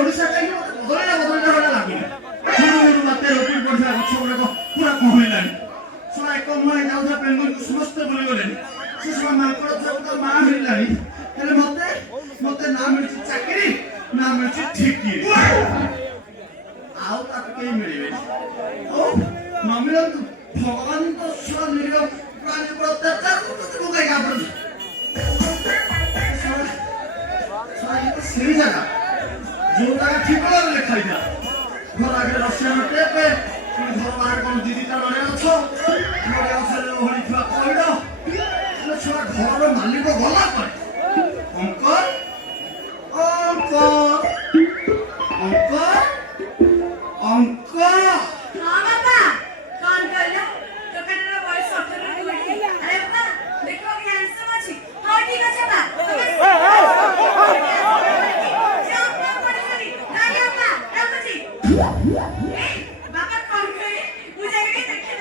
ଓଡ଼ିଶା କାହିଁକି ମୋତେ ବଦଳିଲା ଭଳିଆ ଲାଗୁନି। ପୁରୁଣା ବାତ୍ୟାରେ ଉପୁଡ଼ି ପଡ଼ିଥିବା ଗଛ ଗୁଡ଼ାକ ପୁରା କୁହୁଳିଲାଣି। ଶଳା ଏକ ମୁହାଁ ଯାଉଥିବା ପେଙ୍ଗୁଇନକୁ ସମସ୍ତେ ଭୁଲିଗଲେଣି। ସେ ଶଳା ମାଙ୍କଡ଼ ଛୁଆକୁ ମା ମିଳିଲାଣି, ହେଲେ ମୋତେ ନା ମିଳିଛି ଚାକିରି, ନା ମିଳିଛି ଠିକିରି। ଆଉ ତାକୁ କେହି ମିଳିବେନି। ହଉ ନ ମିଳନ୍ତୁ, ଭଗବାନ ତ ଶଳା ନିରୀହ ପ୍ରାଣୀ ଉପରେ ଅତ୍ୟାଚାର କରୁଛନ୍ତି। ମୁଁ କାହିଁକି ଘାବରୁଛି? ସେଇ ଜାଗା ଯୋଉ ଜାଗା ଠିକଣାରେ ଲେଖା ହେଇଥିଲା, ଘର ଆଗରେ ରସିଆନ ଟେପ, ପୁଣି ଘର ବାହାରେ କଣ ଦିଦିଟା ନଡ଼ିଆ ଗଛ, ନଡ଼ିଆ ଗଛରେ ଓହଳିଥିବା ପଇଡ଼। ହେଲେ ଛୁଆ ଘରର ମାଲିକ ଗଲା ପରେ ଅଙ୍କଲ ଅଙ୍କଲ ଅଙ୍କଲ ଅଙ୍କଲ। ହଁ ବାପା, କଣ କହିଲ? ଦୋକାନର ବୟସ 18 ରୁ 20। ଆରେ ବାପା, ଦେଖ କି ହ୍ୟାଣ୍ଡସମ୍ ଅଛି। ହଁ ଠିକ ଅଛି ବାପା। ବାପା କଣ କହିଲେ? ମୁଁ ଯାଇକି ଦେଖେ।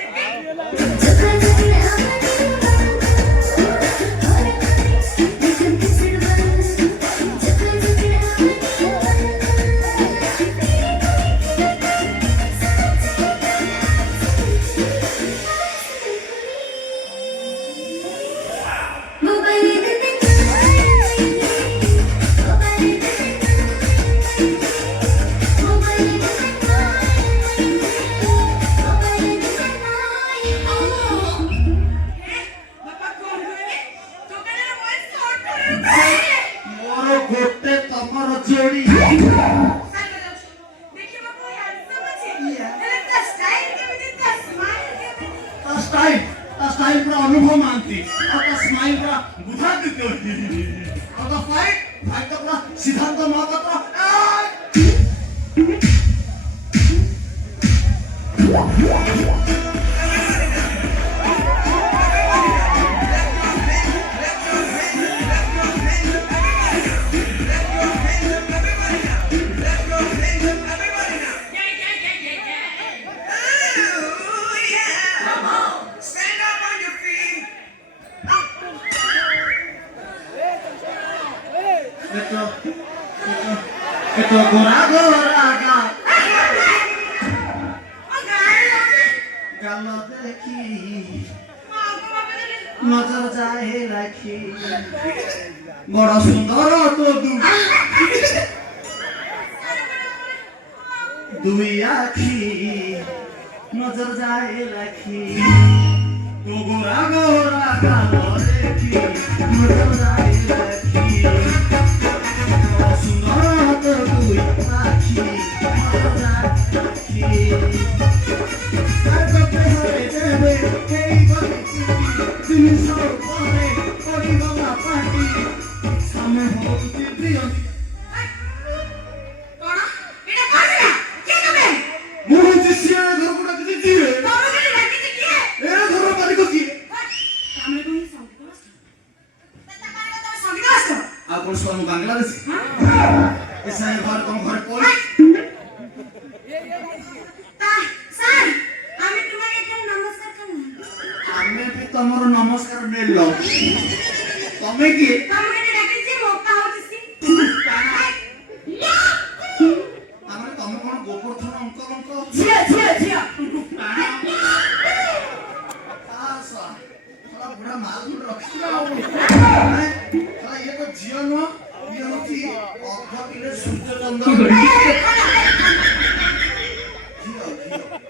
ମୋର ଗୋଟେ ତମର ଯୋଡ଼ି। स्टाइल पूरा अनुभव मानती और का स्माइल पूरा बुझा देते हो। और का फाइट तो पूरा सिद्धांत महापात्र। Itu gora गालो देखी नजर जाए राखी बड़ा सुंदर तो दुई आखी नजर जाए राखी तो गोरा गालो देखी नजर जाए राखी बड़ा सुंदर तो दुई आखी नजर जाए राखी। बांग्लादेश ऐसा है घर तुम घर कोई तमर नमस्कार नेलो तमे की तमे डाकिछि मोका होछि हमरे तमे कोन गोवर्धन अंकल झिया आसा थोड़ा बुढ़ा माल गुड रखिला थोड़ा ये तो झिया न ये होती अध किलो सूर्य चंद्र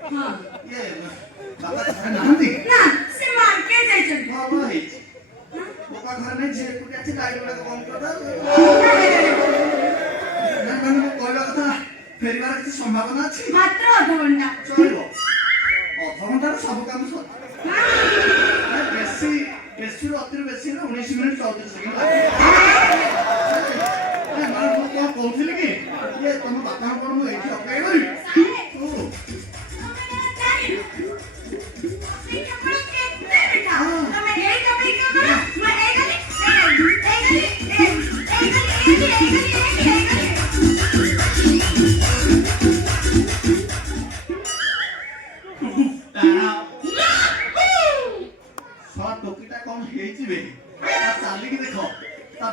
हां ये बाबा थारे नांदी ना से मार के जाय छन बाबा हे बाबा घर में जे कुटिया छी गाड़ी वाला कम कर दा ना को कहला कथा फेरिबार किछ संभावना अछि मात्र आधा घंटा चलिबो आधा घंटा सब काम सर बेसी अतिर बेसी ना 19 मिनिट 34 सेकंड ए मार को कहथिल कि ये तुम बापा कोन मु एठी अपेक्षा करी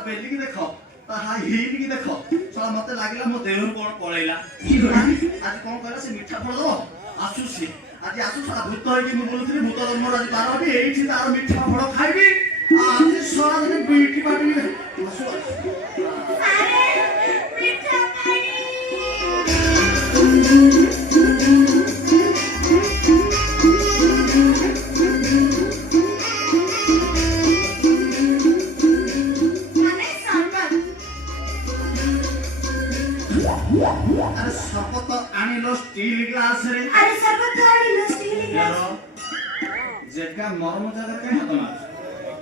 बेली की देखो ता हाई हील की देखो साला मते लागला मो देहर कोन ପଳେଇଲା ଆଜି କଣ କହିଲା ସେ ମିଠା ଫଳ ଦବ ଆସୁଛି ଆଜି ଆସୁଛି ଭୂତ ହେଇକି ମୁଁ ବୁଲୁଥିଲି ଭୂତ ଜନ୍ମର ଆଜି ବାର ବି ଏଇଠି ତାର ମିଠା ଫଳ ଖାଇବି ଆଜି ସରା ଦିନ ବିଟି ବାଟିବି ଆସୁ ସାରେ ମିଠା ପାଣି ମାନେ ସରବତ ଆରେ ଶପଥ ଆଣିଲ ଷ୍ଟିଲ ଗ୍ଲାସରେ ଆରେ ସରବତ ଆଣିଲ ଷ୍ଟିଲ ଗ୍ଲାସ ଯେକା ମରମ ଜାଗାରେ କାଇଁ ହାତ ମାରୁଛ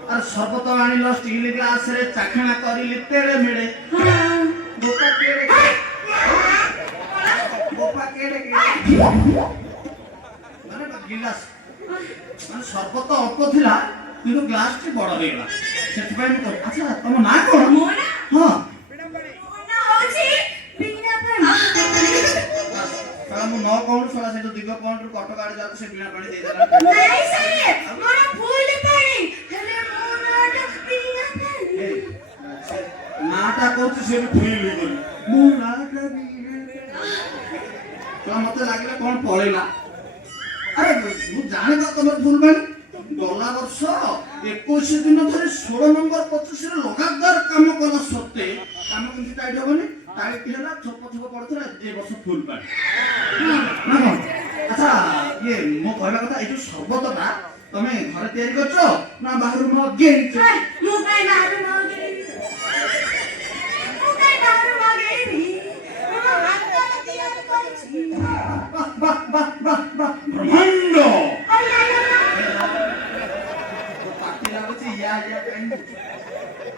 ଆରେ ଶପଥ ଆଣିଲ ଷ୍ଟିଲ ଗ୍ଲାସରେ ଚାଖଣା କରିଲି ତେଳେ ମିଳେ ବୋପା କେଡେ ମାନେ ଗିଲାସ ମାନେ ଶପଥ ଅଳ୍ପ ଥିଲା କିନ୍ତୁ ଗ୍ଲାସଟି ବଡ ହେଇଗଲା ସେଥିପାଇଁ ମୁଁ କହିଲି ଆଚ୍ଛା ତମ ନାଁ କଣ ମୋ ନା ହଁ ନା ହଉଛି ବିନା ପାଣି ସାରା ମୁଁ ନ କହୁଣୁ ସାରା ସେ ଯୋଉ ଦିଗ ପଏଣ୍ଟରୁ କଟକ ଆଡେ ଯାଉଛି ସେ ବିନା ପାଣି ଦେଇଦେଲା ନାଇଁ ସାରେ ମୋର ଭୁଲ ପାଣି ହେଲେ ମୋ ନାଟା ବିନା ପାଣି ନାଟା କହୁଛି ସେ ବି ଫିଲ୍ ହେଇଗଲି ମୁଁ ନାଟା ମତେ ଲାଗିଲା କଣ ପଳେଇଲା ଆରେ ମୁଁ ଜାଣିବା ତମର ଭୁଲ ପାଣି ଗଲା ବର୍ଷ 21 ଦିନ ଧରି 16 ନମ୍ବର 25 ରେ ଲଗାତାର କାମ କଲା ସତ୍ତ୍ୱେ କାମ କେମିତି ଟାଇଟ୍ ହବନି ଟାଇଟ୍ ହେଲା ଥପ ଥପ ପଡୁଥିଲା ଏ ବର୍ଷ ଫୁଲ ପାଣି ନା କଣ ଆଚ୍ଛା ଇଏ ମୋ କହିବା କଥା ଏଇ ଯୋଉ ସର୍ବତଟା ତମେ ଘରେ ତିଆରି କରୁଛ ନା ବାହାରୁ ମଗେଇଛ ମୁଁ କାଇଁ ବାହାରୁ ମଗେଇବି ମୋ ହାତରେ ତିଆରି କରିଛି ବାଃ ବ୍ରହ୍ମାଣ୍ଡ ପାଟି ଲାଗୁଛି ୟା କାହିଁକି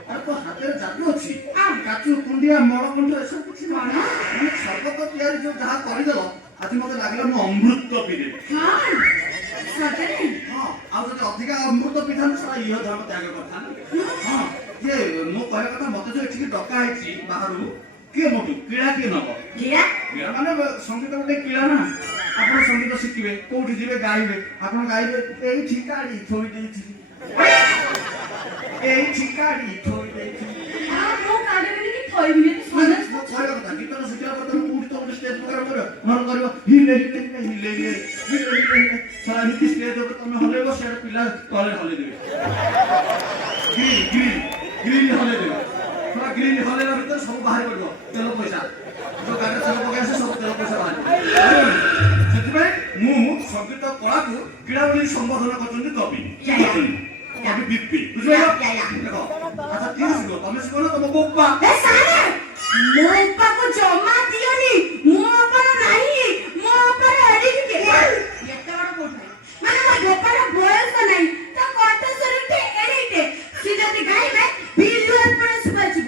ଆରେ ତୋ ହାତରେ ଜାଦୁ ଅଛି କାଚୁ କୁଣ୍ଡିଆ ମଳ କୁଣ୍ଡ ଏସବୁ କିଛି ନାହିଁ ମାନେ ସର୍ବତ ତିଆରି ଯୋଉ ଯାହା କରିଦେଲ ଆଜି ମତେ ଲାଗିଲା ମୁଁ ଅମୃତ ପିଇଦେବି ହଁ ସତରେ ହଁ ଆଉ ଯଦି ଅଧିକା ଅମୃତ ପିଇଥାନ୍ତି ସାରା ଇହ ଧର୍ମ ତ୍ୟାଗ କରିଥାନ୍ତି ହଁ ଯେ ମୁଁ କହିବା କଥା ମତେ ଯୋଉ ଏଠିକି ଡକା ହେଇଛି ବାହାରୁ କିଏ ମୋଠୁ କିଳା କିଏ ନବ କିରା କିଳା ମାନେ ସଙ୍ଗୀତ ଗୋଟେ କିଳା ନା ଆପଣ ସଙ୍ଗୀତ ଶିଖିବେ କୋଉଠି ଯିବେ ଗାଇବେ ଆପଣ ଗାଇବେ ଏଇଠି ଗାଡି ଥୋଇ ଦେଇଥିଲି ଏଇଠି ଗାଡି ଥୋଇ ଦେଇଥିଲି ମୁଁ କାଢିବିନି କି ଥୋଇବିନି ତୁ ମାନେ ସଦା ମୋ କହିବା କଥା ଗୀତଟା ଶିଖିଲା ପରେ ତମେ କୋଉଠି ତ ଗୋଟେ ଷ୍ଟେଜ ପ୍ରୋଗ୍ରାମ କରିବ ନହେଲେ କରିବ ହିଲେ ସାରା ଏମିତି ଷ୍ଟେଜ ଉପରେ ତମେ ହଲେଇବ ସେଆଡେ ପିଲା ତଳେ ହଲେଇ ଦେବେ ଗ୍ରିଲ ହଲେଇ ଦେବେ ସାରା ଗ୍ରିଲ ହଲେଇବା ଭିତରେ ସବୁ ବାହାରି ପଡିବ ତେଲ ପଇସା ଯୋଉ ଗାଡିରେ ତେଲ ପକେଇ ଆସେ ସବୁ ତେଲ ପଇସା ବାହାରିବ ସେଥିପାଇଁ ମୁଁ ସଙ୍ଗୀତ କଳାକୁ କ୍ରୀଡ଼ା ବୋଲି ସମ୍ବୋଧନ କରୁଛନ୍ତି କବି କବି ବିପି ବୁଝିପାରିଲ ଦେଖ ଆଚ୍ଛା କିଏ ଶିଖିବ ତମେ ଶିଖିବ ନା ତମ ବୋପା ଏ ସାରେ ମୋ ଅପାକୁ ଜମା ଦିଅନି ମୋ ଅପାର ନାହିଁ ମୋ ଅପାର ଏଡିକି ଏତେ ବଡ କୋଉଠି ମାନେ ମୋ ବୋପାର ବୟସ ନାହିଁ ତା କଣ୍ଠ ସ୍ୱରଟି ଏଡିଟେ ସେ ଯଦି ଗାଇବେ ବିଲୁ ଏପଟେ ଶୁଭାଯିବ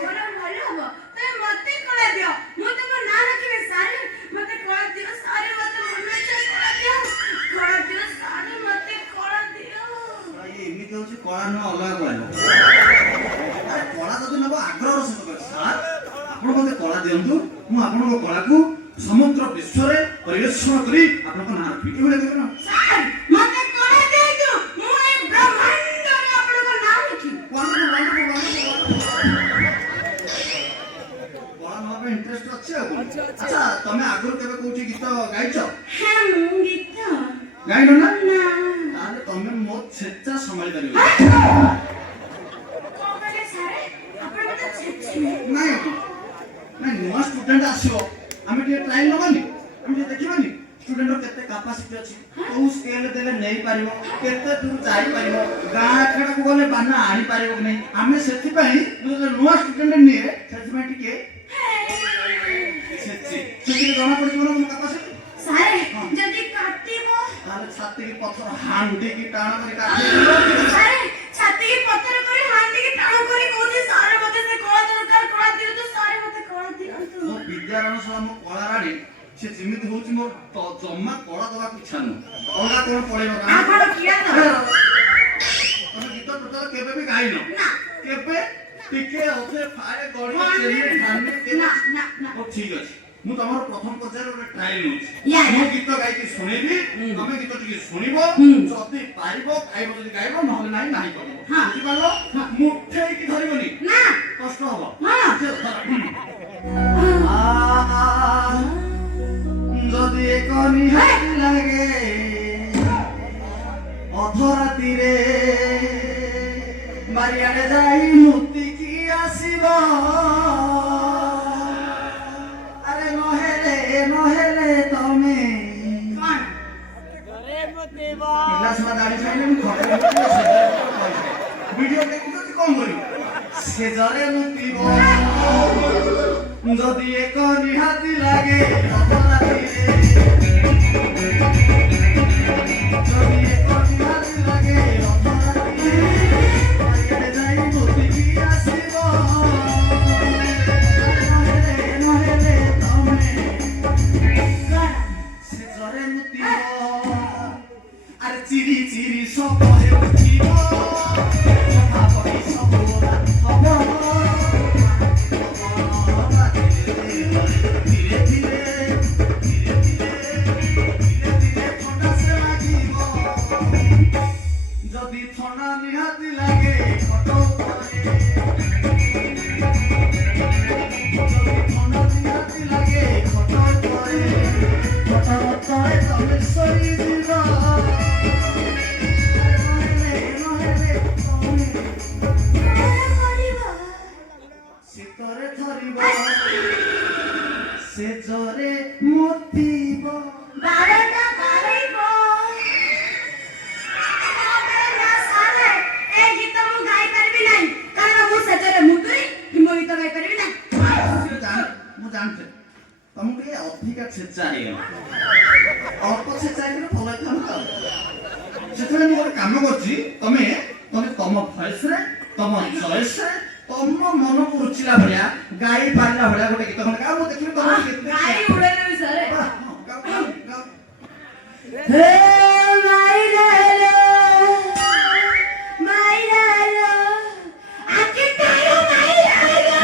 ମୋର ଭଲ ହବ ତମେ ମତେ କଳା ଦିଅ ମୁଁ ତମ ନାଁ ରଖିବି ସାରେ ମତେ କଳା ଦିଅ ସାରେ ମତେ ମନ ଇଚ୍ଛା କଳା ଦିଅ ସାରେ ମତେ କଳା ଦିଅ ଇଏ ଏମିତି ହଉଛି କଳା ନୁହଁ ଅଲଗା କଳା ଆରେ କଳା ଯଦି ନେବ ଆଗ୍ରହର ସହିତ କହିବ ସାର୍ ଆପଣ ମତେ କଳା ଦିଅନ୍ତୁ ମୁଁ ଆପଣଙ୍କ କଳାକୁ ସମଗ୍ର ବିଶ୍ୱରେ ପରିବେଷଣ କରି ଆପଣଙ୍କ ନାଁ ରଖିବି ଏଇଭଳିଆ କହିବେ ନା ସାର୍ ମତେ କଳା ଦିଅନ୍ତୁ ମୁଁ ଏ ବ୍ରହ୍ମାଣ୍ଡରେ ଆପଣଙ୍କ ନାଁ ରଖିବି କଳା ନବା ପାଇଁ ଇଣ୍ଟରେଷ୍ଟ ଅଛି ଆଉ କଣ ଆଚ୍ଛା ତମେ ଆଗରୁ କେବେ କୋଉଠି ଗୀତ ଗାଇଛ ହଁ ମୁଁ ଗୀତ ଗାଇନ ନା ନା ତାହେଲେ ତମେ ମୋ ଛେଚା ସମ୍ଭାଳି ପାରିବ କଣ କହିଲେ ସାରେ ଆପଣ ମତେ ଛେଚିବେ ନାଇଁ ନାଇଁ ନୂଆ ଷ୍ଟୁଡେଣ୍ଟ ଆସିବ ଆମେ ଟିକେ ଟ୍ରାଏଲ ନବାନି ଆମେ ଟିକେ ଦେଖିବାନି ଷ୍ଟୁଡେଣ୍ଟର କେତେ କାପାସିଟି ଅଛି କୋଉ ସ୍କେଲ ଦେଲେ ନେଇପାରିବ କେତେ ଦୂର ଯାଇପାରିବ ଗାଁ ଆଖଡ଼ାକୁ ଗଲେ ବାନା ଆଣିପାରିବ କି ନାହିଁ ଆମେ ସେଥିପାଇଁ ନୂଆ ଷ୍ଟୁଡେଣ୍ଟ ନିଏ ସେଥିପାଇଁ ଟିକେ ସେଥିରେ ଜଣା ପଡିଯିବ ନା ମୋ କାପାସିଟି ସାରେ ଯଦି କାଟିବ ତାହେଲେ ଛାତିକି ପଥର ହାଣ୍ଡିକି ଟାଣ କରି କାଟିଦେବ ସାରେ ଛାତିକି ପଥର କରି ହାଣ୍ଡିକି ଟାଣ କରି କହୁଛି ସାରେ ମତେ ସେ କଳା ଦରକାର କଳା ଦିଅନ୍ତୁ ସାରେ ମତେ କଳା ଦିଅନ୍ତୁ ମୋ ବିଦ୍ୟାରଣ ସହ ମୋ କଳା ରାଣୀ ସେ ଯେମିତି ହଉଛି ମୋ ଜମା କଳା ଦବାକୁ ଇଚ୍ଛା ନୁହଁ ଅଲଗା କଣ ପଳେଇବ ଆପଣ କିଆ ଦବ ତମେ ଗୀତ ଟୋଟାଲ କେବେ ବି ଗାଇନ ନା କେବେ ଟିକେ ଅଧେ ଫାଏ ଗଡି ନା ନା ହଉ ଠିକ ଅଛି ମୁଁ ତମର ପ୍ରଥମ ପର୍ଯ୍ୟାୟରେ ଗୋଟେ ଟ୍ରାଏଲ ନଉଛି ୟା ମୁଁ ଗୀତ ଗାଇକି ଶୁଣେଇବି ତମେ ଗୀତ ଟିକେ ଶୁଣିବ ଯଦି ପାରିବ ଗାଇବ ଯଦି ଗାଇବ ନହେଲେ ନାହିଁ ନାହିଁ କରିବ ବୁଝିପାରିଲ ମୁଠେଇକି ଧରିବନି ନା କଷ୍ଟ ହବ ହଁ ଟିକେ যদি এক নিহাতি লাগে অপরাধীরে যদি এক নিহাতি লাগে অপরাধীরে আগে যাই মুতিকি আসিব নহেলে তমে সে জরে মুতিব আর চিরি চিরি সব হেউঠিব কথা বলি সব হব ধীরে ধীরে ধীরে ধীরে ধীরে ধীরে ঠোঁটা সে লাগিব যদি ঠোঁটা নিহাতি লাগে ফট করে যদি ঠোঁটা নিহাতি লাগে ফট করে ফট করে তবে সরি দিব নহেলে তমে শীতরে ধরিব সে জরে মুতিব বারোটা বাড়িব এই গীତ ମୁଁ ଗାଇପାରିବି ନାହିଁ କାରଣ ମୁଁ ସେଠାରେ ମୁଟୁଇ ମୁଁ ଗୀତ ଗାଇପାରିବି ନାହିଁ ମୁଁ ଜାଣିଛି ତମକୁ ଟିକେ ଅଧିକା ଛେଚା ହେଇଗଲା ଅଳ୍ପ ଛେଚା ହେଇଗଲେ ଭଲ ହେଇଥାନ୍ତା ସେଥିପାଇଁ ମୁଁ ଗୋଟେ କାମ କରୁଛି ତମେ ତମେ ତମ ଭଏସରେ ତମ ଚଏସରେ ତମ ମନକୁ ରୁଚିଲା ଭଳିଆ ଗାଇ ପାରିଲା ଭଳିଆ ଗୋଟେ ଗୀତ ଖଣ୍ଡେ ଗାଅ ମୁଁ ଦେଖିବି ତମେ କେତେ ଗାଈ ଉଡ଼େଇଦେବି ସାରେ ଗାଅ, ଗାଅ, ଗାଅ, ଗାଅ। ହେ ମାଇଲାଲୋ ମାଇଲାଲୋ ଆକି ତାର ମାଇଲାଲୋ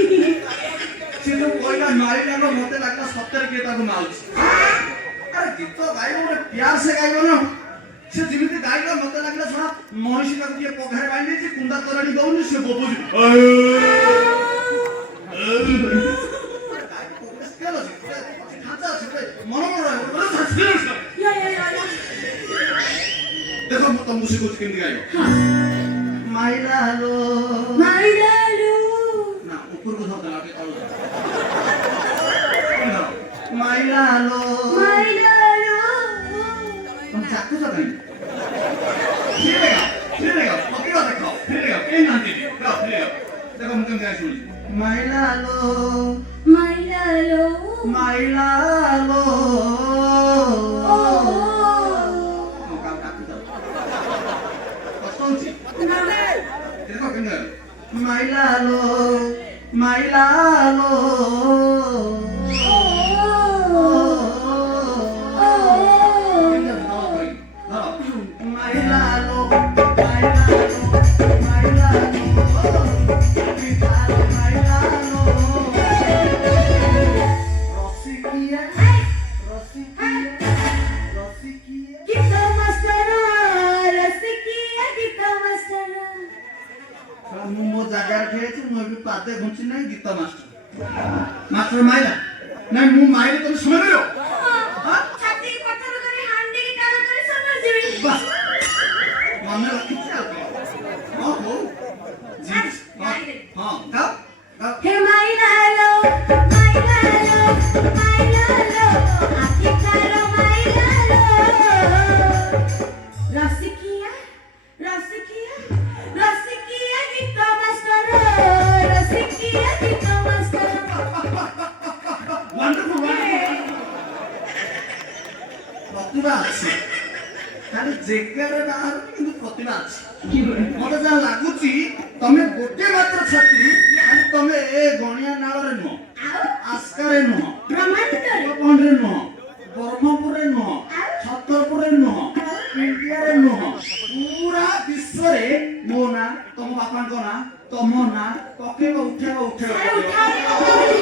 ସେ ଯୋଉ କହିଲା ମାରିଲାଗ ମତେ ଲାଗିଲା ସତରେ କିଏ ତାକୁ ମାରୁଛି ଆରେ ଗୀତ ଗାଇବ ଗୋଟେ ପ୍ୟାର ସେ ଗାଇବ ନା ସେ ଯେମିତି ଗାଇଲା ମତେ ଲାଗିଲା ଶୁଣା ମହିଷୀ ତାକୁ କିଏ ପଘାରେ ବାନ୍ଧି ଦେଇଛି କୁଣ୍ଡା ତରାଣି ଦଉନି ସେ ବୋବୁଛି ଦେଖ ମୁଁ ତମକୁ ଶିଖୁଛି କେମିତି ଗାଇବ ମାଇଲାଲୋ ମାଇଲାଲୋ ନା ଉପରକୁ ଧରିଦେଲା ଟିକେ ତଳକୁ ମାଇଲାଲୋ ମାଇଲାଲୋ तुम चाकू सा नहीं फिर लेगा पकड़ो देखो फिर लेगा कहीं ना दीजिए जाओ फिर लेगा देखो मुझे क्या सुनी माइलालो माइलालो माइलालो ओ काम काटू जाओ कौन सी देखो किंधर माइलालो माइलालो गीत मास्टर मास्टर माइला नहीं मु माइले तुम समय लो छाती पत्थर करे हांडी की कान करे समझ जीवी बस मन रखी चल हां हो जी हां गाओ गाओ हे माइलालो माइलालो माइलालो आखी तारो माइलालो रसिकिया रसिकिया रसिकिया गीत मास्टर रसिकिया गीत मास्टर वंडरफुल प्रतिभा अच्छी खाली जेगारे बाहर किंतु प्रतिभा अच्छी मते जा लागुची तमे गोटे मात्र छात्री खाली तमे ए गणिया नाळ रे नो आस्का रे नो ब्रह्मांड रे कोन रे नो ब्रह्मपुर रे नो छतरपुर रे नो इंडिया रे नो पूरा विश्व रे मो ना तम बापा को ना तम ना पकेबो उठेबो उठेबो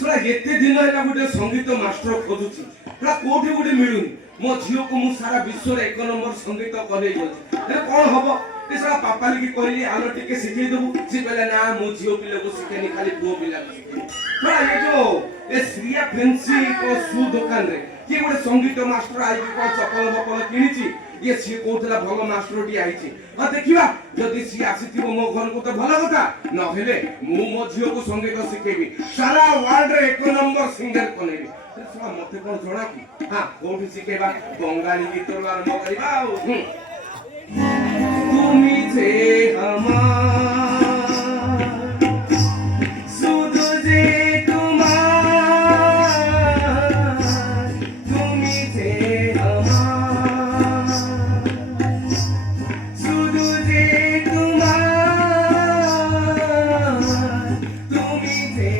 सुरा एते दिन होला गुटे संगीत मास्टर खोजुची पुरा कोठी गुटे मिलुनी मो झियो को मु सारा विश्व रे एक नंबर संगीत करे जोची ए कोन हबो ए सारा पापा लिखि कहली आलो टिके सिखै देबु से कहले ना मो झियो पिले को सिखेनी खाली पुओ पिला को सिखे पुरा ये जो ए श्रिया फैंसी को सु दुकान रे के गुटे संगीत मास्टर आई को चपल बपल किनिची ଇଏ ସିଏ କହୁଥିଲା ଭଲ ମାଷ୍ଟରଟି ଆଇଛି। ହଁ ଦେଖିବା ଯଦି ସିଏ ଆସିଥିବ ମୋ ଘରକୁ ତ ଭଲ କଥା, ନହେଲେ ମୁଁ ମୋ ଝିଅକୁ ସଙ୍ଗୀତ ଶିଖେଇବି, ସାରା ୱାର୍ଲଡରେ 1 ନମ୍ବର ସିଙ୍ଗର ବନେଇବି। ମତେ କଣ ଜଣା କି? ହଁ କୋଉଠି ଶିଖେଇବା? ବଙ୍ଗାଳୀ ଗୀତରୁ ଆରମ୍ଭ କରିବା ଆଉ। তুমি যে আমার শুধু যে তোমার, তুমি যে আমার শুধু যে তোমার, তুমি যে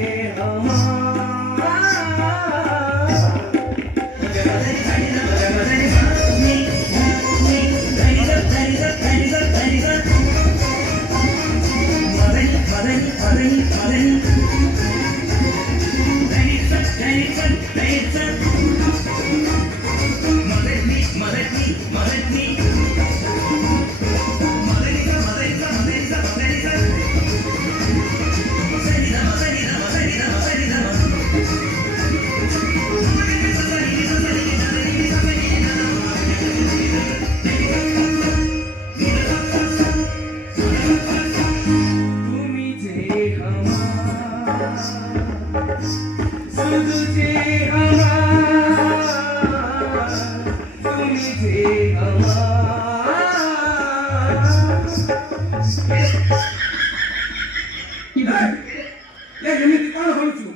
ଏମିତି କଣ ହଉଛୁ?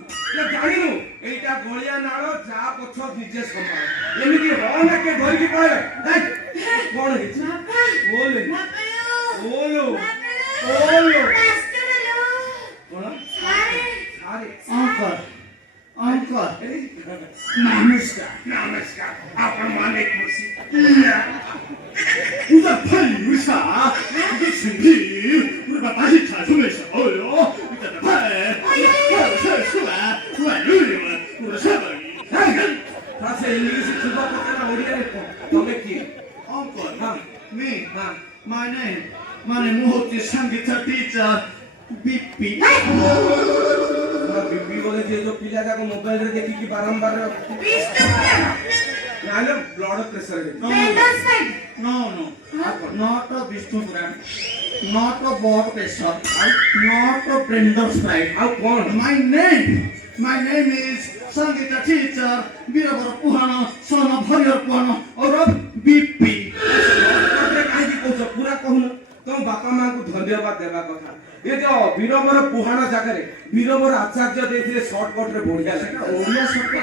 ଜାଣିନୁ ଏଇଟା ଗଳିଆ ନାଳ, ଯା ପଛ ନିଜେ ସମ୍ଭାଳ। ଏମିତି ହନା କେ ଧରିକି ପଳେଇବେ। କଣ ହେଇଛି? ଓଲୋ ଓଲୋ ଓଲୋ କଣ? ଆରେ अंकल अंकल ଏଇ नमस्कार ନମସ୍କାର, ଆପଣ ମାନେ ଖୁସି। 우선 팔유사 신비 우리 봐 다시 찾으면서 어요 이따가 팔 수가 완료리만 우리 사방이 다시 잉글리시 두번 보거나 오리아를 또 너네 키. अंकल हाँ me हाँ my name 무호지 상기타 teacher बीपी बीबी बोले जे जो पिला जाको मोबाइल रे देखि कि बारंबार नाले ब्लड प्रेशर है। no not a Vishnu Puran not a blood pressure not a blender sprite आउ कौन? my name is Sangita teacher Birabara Puhana son of Hariar Puhana और बीपी काहे की कहछ पूरा कहून तुम बापा मां को धन्यवाद देबा कथा। ये जो वीरबर पुहाना जागरे वीरबर आचार्य देथिले शॉर्टकट रे बढ़िया लागे ओडिया शब्द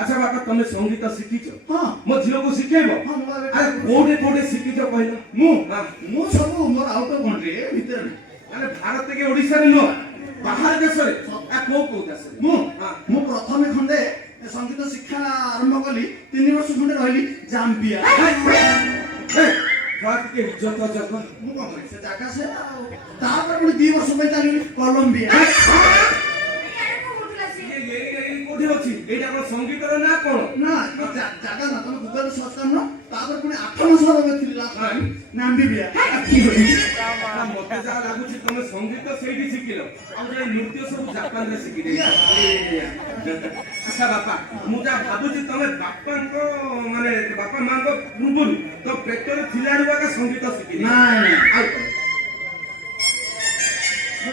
अच्छा बापा तुम संगीत शिखिछ? हां मो झियो को सिखेबो? हां अरे कोडे सिखिछ कहलो? मु हां मु सब मोर आउट ऑफ कंट्री भीतर अरे भारत के ओडिसा रे नो बाहर देश रे आ को देश रे मु हां मु प्रथमे खंडे संगीत शिक्षा आरंभ कली 3 वर्ष खंडे रहली जाम्बिया भारत के इज्जत जगह मु कोन से जागा से तापर पुनी 2 वर्ष में चली कोलंबिया ये कोठी अछि एटा को संगीत रो ना कोन ना जागा ना तुम गूगल सर्च करनो तापर पुनी 8 मास में थी लास्ट टाइम नाम्बिया मते जा लागुछि तमे संगीत सेठी शिखिलो आ जे नृत्य सब जापान रे शिखि दे। अच्छा बापा मु जा भाबुछि तमे बापा को माने बापा मां को पूर्वरु तो पेटर थिलाडुवा का संगीत शिखि ना आ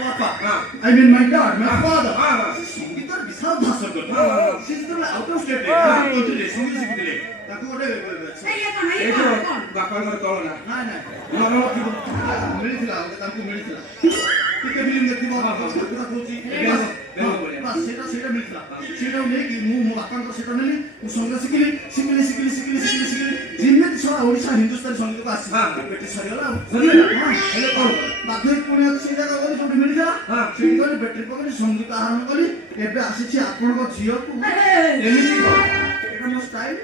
बापा हां I mean my dad my father हां संगीत विशाल भाषा कर सिस्टम आउट ऑफ स्टेट रे संगीत शिखिले ताको गोटे ए जो बापा घर तळ ना ना ना मनो थिबो मिलिथिला ताको मिलिथिला टिके फिल्म देखिबो बाबा पूरा कोची बस सेटा मिलिथिला सेटा नै कि मु बापा को सेटा नेली मु संगीत शिखिली जिम्मे छरा ओडिसा हिंदुस्तानी संगीत को आसी हां बेटी सरियला सरियला हेले कोन बाध्य पुणी से जगह गली जोटी मिलिथिला हां सेठी गली बैटरी पकड़ी संगीत आरंभ कली एबे आसीछि आपन को झियो को एमिति को एटा मो स्टाइल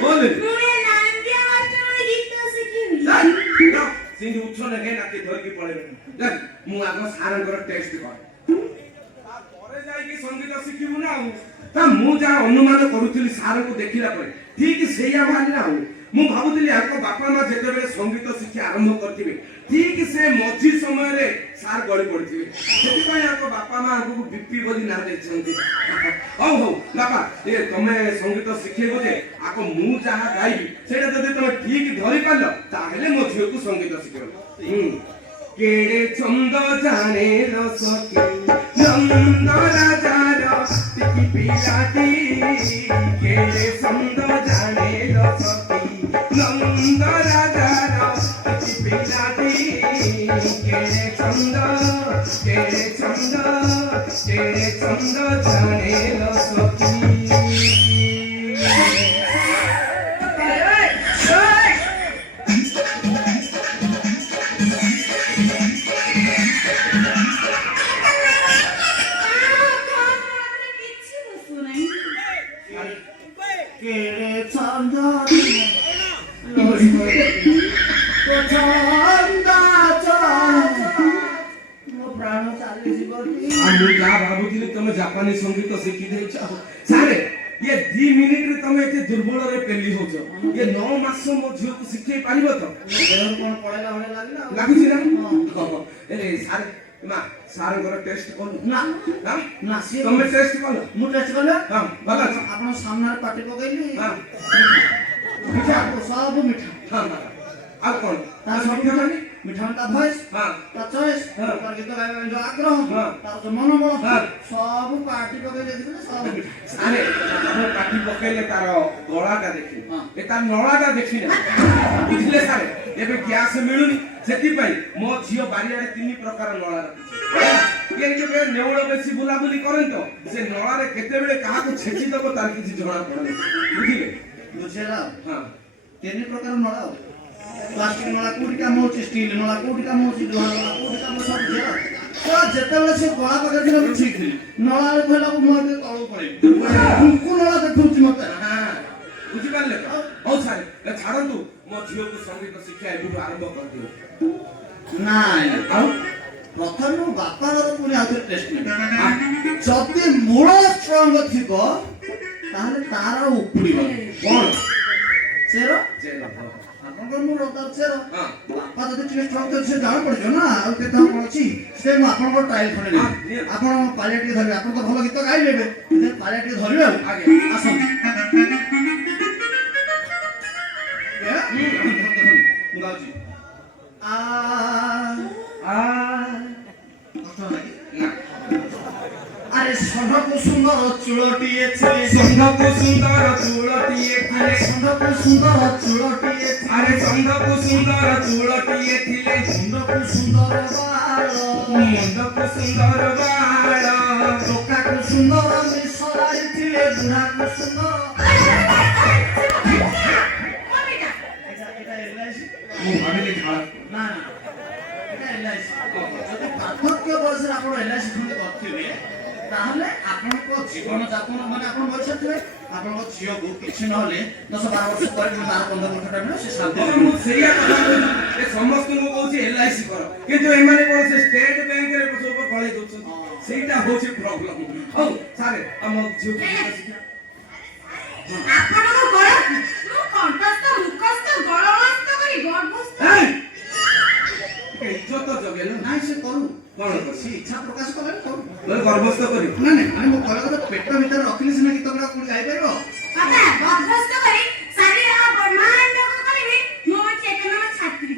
बोले मुए नांदिया मास्टर गीत शिखिबी सिंधी उछने के नाके धर के पड़े देख मु आगो सारंगर टेस्ट कर तारे जाई की संगीत शिखिबु ना ता मु जा अनुमान करूथिली सार को देखिला परे ठीक सेया भालिला हो ମୁଁ ଭାବୁଥିଲି ଆଙ୍କ ବାପା ମା ଯେତେବେଳେ ସଙ୍ଗୀତ ଶିକ୍ଷା ଆରମ୍ଭ କରିଥିବେ ଠିକ ସେ ମଝି ସମୟରେ ସାର୍ ଗଳି ପଡିଥିବେ, ସେଥିପାଇଁ ଆଙ୍କ ବାପା ମା ଆଙ୍କୁ ବିପି ବୋଲି ନାଁ ଦେଇଛନ୍ତି। ହଉ ହଉ ବାପା, ତମେ ସଙ୍ଗୀତ ଶିଖେଇବ ଯେ ଆଗ ମୁଁ ଯାହା ଗାଇବି ସେଇଟା ଯଦି ତମେ ଠିକ ଧରି ପାରିଲ ତାହେଲେ ମୋ ଝିଅକୁ ସଙ୍ଗୀତ ଶିଖେଇବ। କେଡେ ଛନ୍ଦ ଜାଣେ ରସକି ନନ୍ଦ ରାଜାର ଟିକି ପିଲାଟି, କେଡେ ଛନ୍ଦ ଜାଣେ ରସକି ନନ୍ଦ ରାଜାର ଟିକି ପିଲାଟି, କେଡେ ଛନ୍ଦ ଜାଣେ ରସକି। କିଛି ବସୁନାହିଁ। କେଡେ ଛନ୍ଦ ମୋ ପ୍ରାଣ ଚାଲିଯିବ। ମୁଁ ଯାହା ଭାବୁଥିଲି ତମେ ଜାପାନୀ ସଙ୍ଗୀତ ଶିଖି ଦେଇଛ। ସାରେ ଇଏ 2 ମିନିଟରେ ତମେ ଏତେ ଦୁର୍ବଳରେ ପେଲି ହଉଛ, ଇଏ 9 ମାସ ମୋ ଝିଅକୁ ଶିଖେଇ ପାରିବ ତ? ଦେହରୁ କଣ ପଳେଇଲା ଭଳିଆ ଲାଗିଲା? ଲାଗୁଛି ନା? ସାରେ ମା ସାରଙ୍କର ଟେଷ୍ଟ କଲୁ ନା ନା? ନା, ସିଏ ତମେ ଟେଷ୍ଟ କଲ? ମୁଁ ଟେଷ୍ଟ କଲେ ହଁ ଭଲ ଅଛି। ଆପଣ ସାମ୍ନାରେ ପାଟି ପକେଇଲି, ହଁ ମିଠା ସବୁ ମିଠା। ହଁ ଆଉ କଣ ତା ସବୁ ମିଠା ମିଠା, ତା ଭଏସ, ହଁ ତା ଚଏସ, ହଁ। ତାର ଗୀତ ଗାଇବା ପାଇଁ ଯୋଉ ଆଗ୍ରହ, ହଁ। ତାର ଯୋଉ ମନୋବଳ, ହଁ। ସବୁ ପାଟି ପକେଇ ଦେଇଥିଲେ ସବୁ ମିଠା। ଆରେ ମୁଁ ପାଟି ପକେଇଲେ ତାର ଗଳାଟା ଦେଖିନି, ହଁ। ଏ ତାର ନଳାଟା ଦେଖିନି, ବୁଝିଲେ ସାରେ? ଏବେ ଗ୍ୟାସ ମିଳୁନି, ସେଥିପାଇଁ ମୋ ଝିଅ ବାରିଆଡେ 3 ପ୍ରକାର ନଳା ରଖିଛି। ଏ ଯୋଉ ନେଉଳ ବେଶୀ ବୁଲାବୁଲି କରେন ତ, ସେ ନଳାରେ କେତେବେଳେ କାହାକୁ ଛେଚି ଦବ ତାର କିଛି ଜଣା ପଡେ, ବୁଝିଲେ? ବୁଝିଲା? ହଁ 3 ପ୍ରକାର ନଳା। ପ୍ଲାଷ୍ଟିକ ନଳା କୋଉଠି କାମ ହଉଛି, ଷ୍ଟିଲ ନଳା କୋଉଠି କାମ ହଉଛି, ଲୁହା ନଳା କୋଉଠି କାମ ସବୁ ଝିଅ। ଯେତେବେଳେ ସେ ଗଳା ପାଖରେ ଥିଲା ମୁଁ ଠିକ ଥିଲି, ନଳାରେ କହିଲାକୁ ମୁଁ ଏବେ ତଳକୁ ପଳେଇବି, କୁଙ୍କୁ ନଳା ଦେଖଉଛି ମତେ। ବୁଝିପାରିଲେ ତ? ହଉ ସାରେ ଛାଡ଼ନ୍ତୁ, ମୋ ଝିଅକୁ ସଙ୍ଗୀତ ଶିକ୍ଷା ଏବେଠୁ ଆରମ୍ଭ କରିଦିଅ। ନାଇଁ, ଆଉ ପ୍ରଥମେ ମୋ ବାପାଙ୍କର ପୁଣି ଆଉ ଥରେ ଟେଷ୍ଟ ନେବି। ଯଦି ମୂଳ ଷ୍ଟ୍ରଙ୍ଗ ଥିବ ତାହେଲେ ତାର ଉପୁଡ଼ିବନି। କଣ? ଚେର ଚେର। ଆପଣଙ୍କର ମୂଳ ତାର ଚେର। ହଁ। ବାପା ଯଦି ଟିକେ ଷ୍ଟ୍ରଙ୍ଗ ଅଛି ସେ ଜଣା ପଡ଼ିଯିବ ନା ଆଉ କେତେ କଣ ଅଛି। ସେ ମୁଁ ଆପଣଙ୍କର ଟ୍ରାଏଲ ଖଣ୍ଡେ ନେବି, ଆପଣ ପାଳିଆ ଟିକେ ଧରିବେ, ଆପଣ ତ ଭଲ ଗୀତ ଗାଇବେ ଏବେ, ପାଳିଆ ଟିକେ ଧରିବେ ଆଉ। ଆଜ୍ଞା ଆସନ୍ତୁ। ମୁଁ ଗାଉଛି। ନା আরে ষণ্ঢকু সুন্দর চুলটিয়ে ছিলে, ষণ্ঢকু সুন্দর চুলটিয়ে আরে ছিলে, ষণ্ঢকু সুন্দর চুলটিয়ে ছিলে, আরে ষণ্ঢকু সুন্দর চুলটিয়ে ছিলে, মুন্ডকু সুন্দর বাল, মুন্ডকু সুন্দর বাল, টোকাকু সুন্দর মিশরাই ছিলে, বুড়াকু সুন্দর। এটা এলআইসি? ମୁଁ ଭାବିଲି ଝାଳ। না না, এটা এলআইসি। যদি পার্থক্য বয়সের ଆପଣ এলআইসি ଖଣ୍ଡେ କରିଥିବେ ତାହେଲେ ଆପଣଙ୍କ ଜୀବନ ଯାପନ ମାନେ ଆପଣ ବୟସ ଥିବେ, ଆପଣଙ୍କ ଝିଅକୁ କିଛି ନହେଲେ 10-12 ବର୍ଷ ପରେ 12-15 ବର୍ଷ ଟାଇମରେ ସେ ଶାନ୍ତି ମୁଁ ସେଇଆ କଥା କହୁଛି, ଏ ସମସ୍ତଙ୍କୁ କହୁଛି LIC କର, କିନ୍ତୁ ଏମାନେ କଣ ସେ ଷ୍ଟେଟ ବ୍ୟାଙ୍କରେ ସବୁ ଗଳେଇ ଦଉଛନ୍ତି, ସେଇଟା ହଉଛି ପ୍ରୋବ୍ଲେମ। ହଉ ସାରେ ଆମ ଝିଅକୁ ଆପଣଙ୍କ ଗଳ ମୁଁ କଣ୍ଠସ୍ଥ ମୁଖସ୍ଥ ଗଳମସ୍ଥ କରି ଗର୍ଭସ୍ଥ ଇଜ୍ଜତ ଜଗେଲ ନାଇଁ ସେ କରୁ କଣ କରୁ? ସେ ଇଚ୍ଛା ପ୍ରକାଶ କଲେ କରୁ। ଗର୍ଭସ୍ଥ କରିବ। ନା ନାଇଁ ମାନେ ମୋ କହିବା କଥା ପେଟ ଭିତରେ ରଖିଲେ ସିନା ଗୀତ ଗୁଡା କୋଉଠି ଗାଇପାରିବ। କଥା ଗର୍ଭସ୍ଥ କରି ଶରୀର ବ୍ରହ୍ମାଣ୍ଡକୁ କରିବି ମୋ ଚେତନା ଛାତ୍ରୀ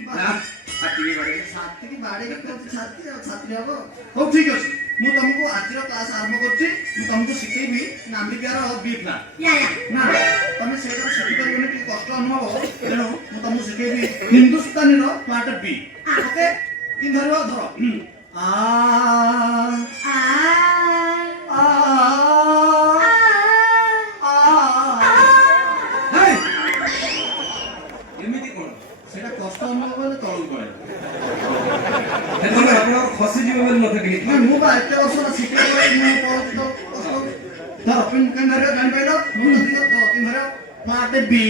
ଛାତିକି ବାଡେଇକି କହୁଛି ଛାତି ଆଉ ଛାତି ହବ। ହଉ ଠିକ ଅଛି, ମୁଁ ତମକୁ ଆଜିର କ୍ଲାସ ଆରମ୍ଭ କରୁଛି। ମୁଁ ତମକୁ ଶିଖେଇବି ନାମିକାର ବି ଫ୍ଲାଟ। ୟା ନା ତମେ ସେଇଟା ଶିଖିପାରିବନି, ଟିକେ କଷ୍ଟ ଅନୁଭବ ହବ, ତେଣୁ ମୁଁ ତମକୁ ଶିଖେଇବି ହିନ୍ଦୁସ୍ତାନୀର ଫ୍ଲାଟ ବି। ଓକେ, କି ଧରିବ ଧର। ଆ ଆ ଆ ଏମିତି କଣ? ସେଇଟା କଷ୍ଟ ଅନୁଭବ କଲେ ତଳକୁ ପଳେଇବ। ଆପଣଙ୍କର ଖସିଯିବ ବୋଲି ମତେ ଟିକେ ନା ମୁଁ ବା ଏତେ ବର୍ଷ ଶିଖେଇ ମୁଁ ପଳଉଛି ତ କଷ୍ଟ। ଧର ପିନ୍ କେନ୍ ଧରିବ ଜାଣିପାରିଲ, ମୁଁ ଯଦି ପିନ୍ ଧରିବ ଫ୍ଲାଟ ବି।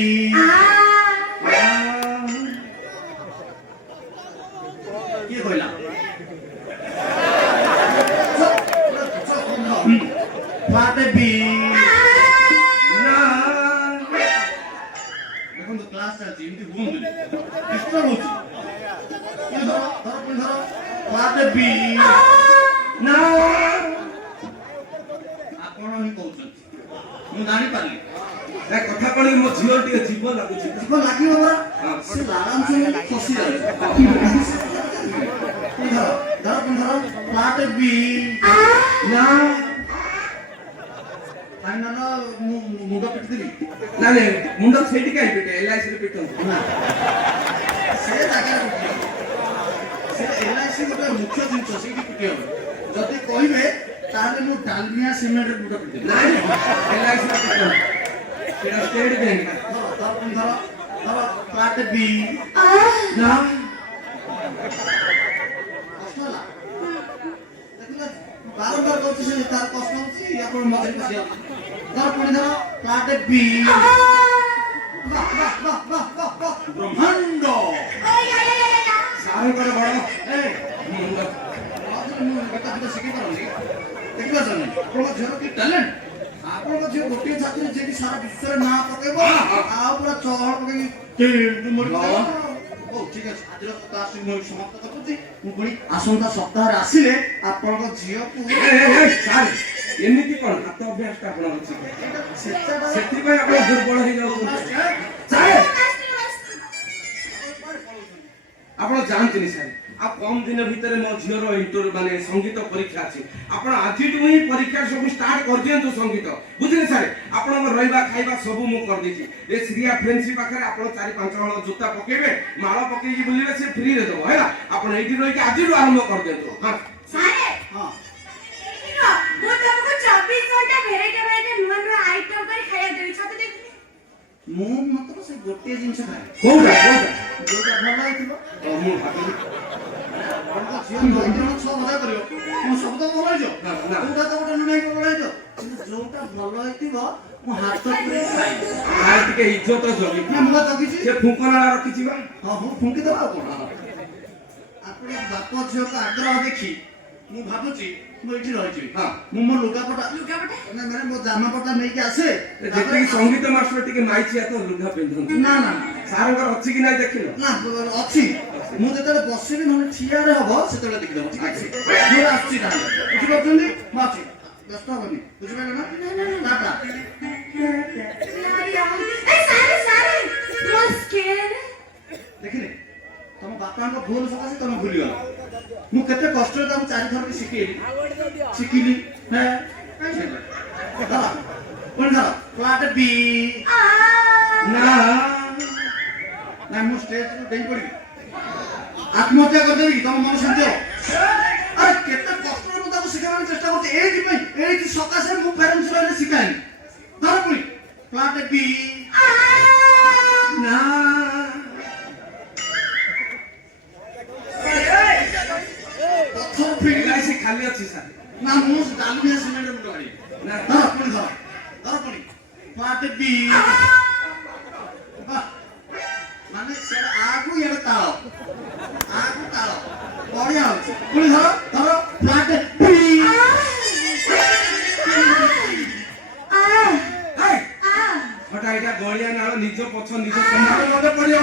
କିଏ କହିଲା? ଫ୍ଲାଟ ବି। ଦେଖନ୍ତୁ କ୍ଲାସ ଚାଲିଛି, ବି ନା ଆପଣ ହିଁ କହୁଛନ୍ତି ମୁଁ ଜାଣିପାରିଲି ଏ କଥା କଣ କି ମୋ ଝିଅ ଟିକେ ଜୀବ ଲାଗୁଛି ଯିବ ଲାଗିବ ପରା ହଁ। ସେ ଆରାମସେ ଖସି ଯାଉଛି ଧର ପ୍ଲାଟ ବି ନା ଫାଇନାଲ ମୁଁ ମୁଣ୍ଡ ପିଟିଦେଲି ନା ନାଇଁ ମୁଣ୍ଡ ସେଇଠି କାହିଁ ପିଟେ LIC ରେ ପିଟନ୍ତୁ ନା ସେ ଜାଗାରେ ପିଟିବ ସେ LIC ଗୋଟେ ମୁଖ୍ୟ ଜିନିଷ ସେଇଠି ପିଟିବ ଯଦି କହିବେ ତାହେଲେ ମୁଁ ଡାଲମିଆ ସିମେଣ୍ଟରେ ମୁଣ୍ଡ ପିଟିଦେଲି ନାଇଁ LIC ରେ ପିଟନ୍ତୁ ସେଇଟା ଷ୍ଟେଟ୍ ବ୍ୟାଙ୍କ ଧର ପ୍ଲାଟ ବି ନା କଷ୍ଟ ହେଲା ଦେଖିଲେ ବାରମ୍ବାର କରୁଛି ସେ ତାର କଷ୍ଟ ହଉଛି ଆପଣ ମଝିରେ ଖସି ଯାଉଛି ଧର ପୁଣି ଧର ପ୍ଲାଟ ବି ବ୍ରହ୍ମାଣ୍ଡ ସାରଙ୍କର ବଡ ଏ ମୁଣ୍ଡ ମୁଁ ଗୀତ ଗୀତ ଶିଖି ପାରୁନି ଦେଖିପାରୁଛନ୍ତି ଆପଣଙ୍କ ଝିଅର କି ଟ୍ୟାଲେଣ୍ଟ ଆପଣଙ୍କ ଝିଅ ଗୋଟିଏ ଛାତ୍ରୀ ଯିଏକି ସାରା ବିଶ୍ୱରେ ନାଁ ପକେଇବ ଆଉ ପୁରା ଚହଳ ପକେଇକି ହଉ ଠିକ ଅଛି ଆଜିର କ୍ଲାସ ମୁଁ ସମାପ୍ତ କରୁଛି ମୁଁ ପୁଣି ଆସନ୍ତା ସପ୍ତାହରେ ଆସିଲେ ଆପଣଙ୍କ ଝିଅକୁ ସାର୍ ଏମିତି କଣ ହାତ ଅଭ୍ୟାସ ଟା ଆପଣଙ୍କ ଅଛି ସେଟା ସେଥିପାଇଁ ଆପଣ ଦୁର୍ବଳ ହେଇଯାଉଛନ୍ତି ସାର୍ ଆପଣ ଜାଣନ୍ତିନି ସାର୍ ଆଉ କମ ଦିନ ଭିତରେ ମୋ ଝିଅର ମାନେ ସଙ୍ଗୀତ ପରୀକ୍ଷା ଅଛି ଆପଣ ଆଜିଠୁ ହିଁ ପରୀକ୍ଷା ସବୁ ଷ୍ଟାର୍ଟ କରିଦିଅନ୍ତୁ ସଙ୍ଗୀତ ବୁଝିଲେ ସାର୍ ଆପଣଙ୍କ ରହିବା ଖାଇବା ସବୁ ମୁଁ କରିଦେଇଛି ଏ ଶ୍ରୀୟା ଫ୍ରେଣ୍ଡସି ପାଖରେ ଆପଣ 4-5 ହଳ ଜୋତା ପକେଇବେ ମାଳ ପକେଇକି ବୁଲିବେ ସେ ଫ୍ରିରେ ଦେବ ହେଲା ଆପଣ ଏଇଠି ରହିକି ଆଜିଠୁ ଆରମ୍ଭ କରିଦିଅନ୍ତୁ ହଁ ସାରେ ହଁ ମୁଁ ତମକୁ 24 ଘଣ୍ଟା ଭେରାଇଟି ନୂଆ ନୂଆ ଆଇଟମ କରି ଖାଇବା ଦେବି ଛାତ ଦେଖି ମୁଁ ମାତ୍ର ସେ ଗୋଟିଏ ଜିନିଷ ଖାଏ କୋଉଟା ଯୋଉଟା ଭଲ ହେଇଥିବ ମୁଁ ଭାବିଲି ଆପଣଙ୍କ ଝିଅ 9 ଦିନ 6 ମଜା କରିବ ମୁଁ ସବୁ ତ ଭଲ ହେଇଯିବ ନା, ନା। କୋଉଟା ତ ଗୋଟେ ନୁହେଁ ଭଲ ହେଇଯିବ କିନ୍ତୁ ଯୋଉଟା ଭଲ ହେଇଥିବ ମୁଁ ହାତ ପୁରେଇ ଖାଇବି ସାର୍ ଟିକେ ଇଜ୍ଜତ ଜଗି ନା ମୁଁ ଜଗିଛି ସେ ଫୁଙ୍କନାଳା ରଖିଛି ବା ହଁ ହଉ ଫୁଙ୍କିଦେବା ଆଉ କଣ ଆପଣ ବାପ ଝିଅଙ୍କ ଆଗ୍ରହ ଦେଖି ମୁଁ ଭାବୁଛି ମୁଁ ଏଇଠି ରହିଯିବି ହଁ। ମୁଁ ମୋ ଲୁଗାପଟା ଲୁଗାପଟା ମାନେ ମୋ ଜାମାପଟା ନେଇକି ଆସେ ଯେତିକି ସଙ୍ଗୀତ ମାଷ୍ଟର ଟିକେ ମାଇଚିଆ ତ ଲୁଗା ପିନ୍ଧନ୍ତୁ ନା ନା ସାରଙ୍କର ଅଛି କି ନାଇଁ ଦେଖିଲ ନା ଅଛି ମୁଁ ଯେତେବେଳେ ବସିବି ନହେଲେ ଠିଆରେ ହବ ସେତେବେଳେ ଦେଖିଦେବ ଠିକ ଅଛି ମୁଁ ଆସୁଛି ତାହେଲେ ବୁଝିପାରୁଛନ୍ତି ମୁଁ ଅଛି ବ୍ୟସ୍ତ ହବନି ବୁଝିପାରିଲେ ନା ଟାଟା ସାରେ ମୋ ସ୍କେଲ ଦେଖିଲେ ତମ ବାପାଙ୍କ ଭୁଲ ସକାଶେ ତମେ ଭୁଲିଗଲ ମୁଁ କେତେ କଷ୍ଟରେ ତାଙ୍କୁ 4 ଥର ବି ଶିଖିଲି ହ্যাঁ ପୁଣି ଧର ପ୍ଲାଟ ବି ନା ନା ମୁଁ ଷ୍ଟେଜରୁ ଡେଇଁ ପଡ଼ିବି ଆତ୍ମହତ୍ୟା କରିଦେବି କି ତମ ମନ ଶାନ୍ତି ହବ ଆରେ କେତେ କଷ୍ଟରେ ମୁଁ ତାକୁ ଶିଖେଇବାକୁ ଚେଷ୍ଟା କରୁଛି ଏଇଥିପାଇଁ ଏଇଠି ସକାଶେ ମୁଁ ପ୍ୟାରେଣ୍ଟସ୍ ରହିଲେ ଶିଖାଏନି ଧର ପୁଣି ପ୍ଲାଟ ବି ନା ପଥର ଫିଙ୍ଗି LIC ଖାଲି ଅଛି ସାର୍ ନା ମୁଁ ଡାଲମିଆ ସିମେଣ୍ଟ ମୁଣ୍ଡ ମାରିବି ନା ଧର ପୁଣି ପ୍ଲାଟ ବି ମାନେ ସେଟା ଆଗୁ ଇଆଡେ ତାଳ ବଢିଆ ହଉଛି ପୁଣି ଧର ପ୍ଲାଟ ବି ହଟା ଏଇଟା ଗଳିଆ ନାଳ ନିଜ ପଛ ନିଜ ସମ୍ମାନ ମତେ ପଡିବ